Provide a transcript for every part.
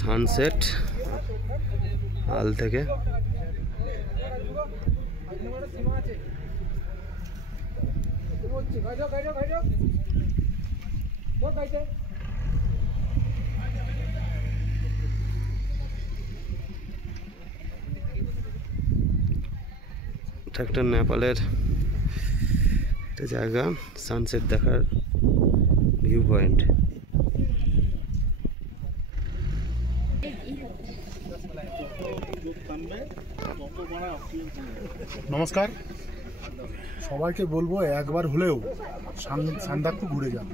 Sunset আল থেকে একটা নেপালের একটা জায়গা, সানসেট দেখার ভিউ পয়েন্ট। নমস্কার, সবাইকে বলবো একবার হলেও সান্দাকফু ঘুরে যান।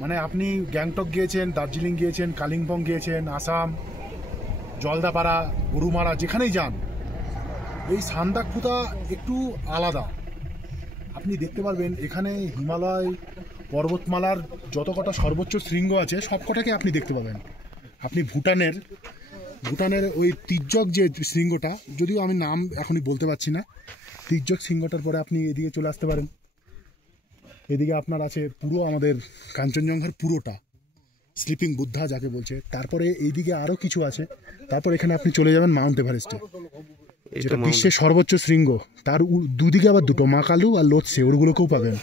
মানে আপনি গ্যাংটক গিয়েছেন, দার্জিলিং গিয়েছেন, কালিম্পং গিয়েছেন, আসাম, জলদাপাড়া, গরুমারা, যেখানেই যান, এই সান্দাকফুটা একটু আলাদা। আপনি দেখতে পারবেন এখানে হিমালয় পর্বতমালার যত কটা সর্বোচ্চ শৃঙ্গ আছে সব কটাকে আপনি দেখতে পাবেন। আপনি ভুটানের ওই তির্যক যে শৃঙ্গটা, যদিও আমি নাম এখনই বলতে পারছি না, তির্যক শৃঙ্গটার পরে আপনি এদিকে চলে আসতে পারেন। এদিকে আপনার আছে পুরো আমাদের কাঞ্চনজঙ্ঘার পুরোটা, স্লিপিং বুদ্ধা যাকে বলছে। তারপরে এইদিকে আরও কিছু আছে। তারপর এখানে আপনি চলে যাবেন মাউন্ট এভারেস্টে, যেটা বিশ্বের সর্বোচ্চ শৃঙ্গ। তার দুদিকে আবার দুটো, মাকালু আর লোৎসে, ওগুলোকেও পাবেন।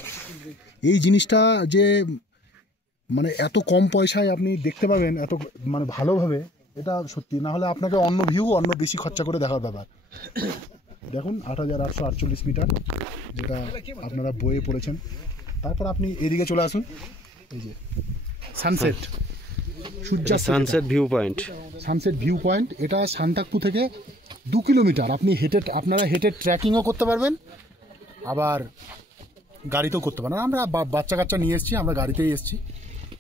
এই জিনিসটা যে মানে এত কম পয়সায় আপনি দেখতে পাবেন, এত মানে ভালোভাবে, এটা সত্যি। না হলে আপনাকে অন্য বেশি খরচা করে দেখার ব্যাপার। দেখুন 8848 মিটার, যেটা আপনারা বইয়ে পড়েছেন। তারপর আপনি এদিকে চলে আসুন, এই যে সানসেট, সূর্যাস্ত, সানসেট ভিউ পয়েন্ট। এটা সান্দাকফু থেকে 2 কিলোমিটার। আপনি আপনারা হেঁটে ট্রেকিংও করতে পারবেন, আবার গাড়িতেও করতে পারেন। আমরা বাচ্চা কাচ্চা নিয়ে এসেছি, আমরা গাড়িতেই এসেছি।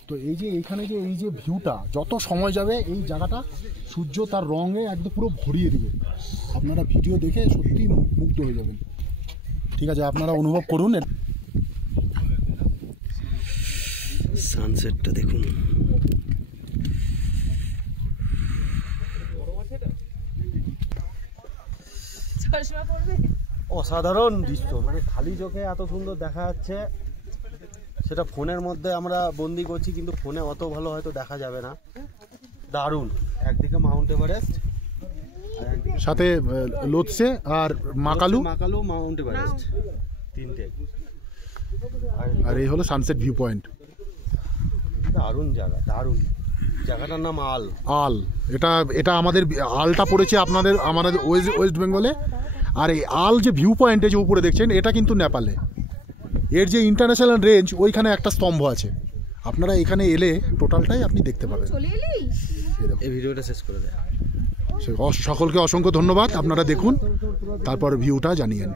তো এই যে এইখানে যে এই যে ভিউটা, যত সময় যাবে এই জায়গাটা সূর্য তার রঙে একদম পুরো ভরিয়ে দিবে। আপনারা ভিডিও দেখে সত্যি মুগ্ধ হয়ে যাবেন। ঠিক আছে, আপনারা অনুভব করুন সানসেটটা দেখুন। অসাধারণ দৃশ্য, মানে খালি চোখে এত সুন্দর দেখা যাচ্ছে। সেটা ফোনের মধ্যে আমরা বন্দি করছি, কিন্তু ফোনে অত ভালো হয়তো দেখা যাবে না। দারুণ। একদিকে মাউন্ট এভারেস্ট, সাথে লোৎসে আর মাকালু, মাউন্ট এভারেস্ট, তিনটে। আর এই হলো সানসেট ভিউ পয়েন্ট। দারুণ জায়গা, দারুণ। জায়গাটার নাম আল। এটা আমাদের আলটা পড়েছে আমাদের ওয়েস্ট বেঙ্গলে। আর এই আল যে ভিউ পয়েন্টে যে উপরে দেখছেন, এটা কিন্তু নেপালে। এর যে ইন্টারন্যাশনাল রেঞ্জ, ওইখানে একটা স্তম্ভ আছে। আপনারা এখানে এলে টোটালটাই আপনি দেখতে পাবেন। এই ভিডিওটা শেষ করে দেয়। সকলকে অসংখ্য ধন্যবাদ। আপনারা দেখুন, তারপর ভিউটা জানিয়েন।